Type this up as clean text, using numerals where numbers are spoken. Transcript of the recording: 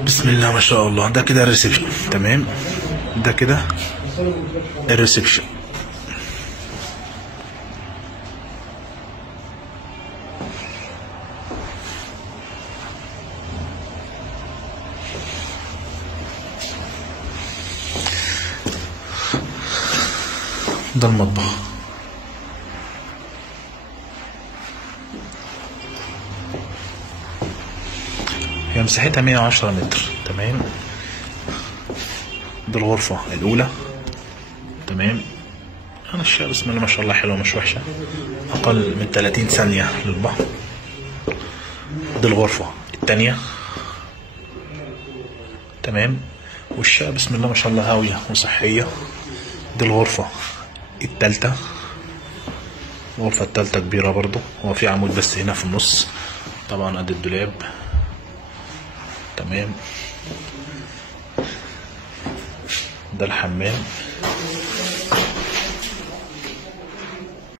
بسم الله ما شاء الله. ده كده الريسبشن. تمام، ده كده الريسبشن. ده المطبخ. هي مساحتها 110 متر. تمام، دي الغرفة الأولى. تمام، أنا الشقة بسم الله ما شاء الله حلوة مش وحشة، أقل من 30 ثانية للبحر. دي الغرفة التانية. تمام، والشقة بسم الله ما شاء الله هاوية وصحية. دي الغرفة التالتة. الغرفة التالتة كبيرة برضو، هو في عمود بس هنا في النص. طبعا ادي الدولاب. تمام، ده الحمام.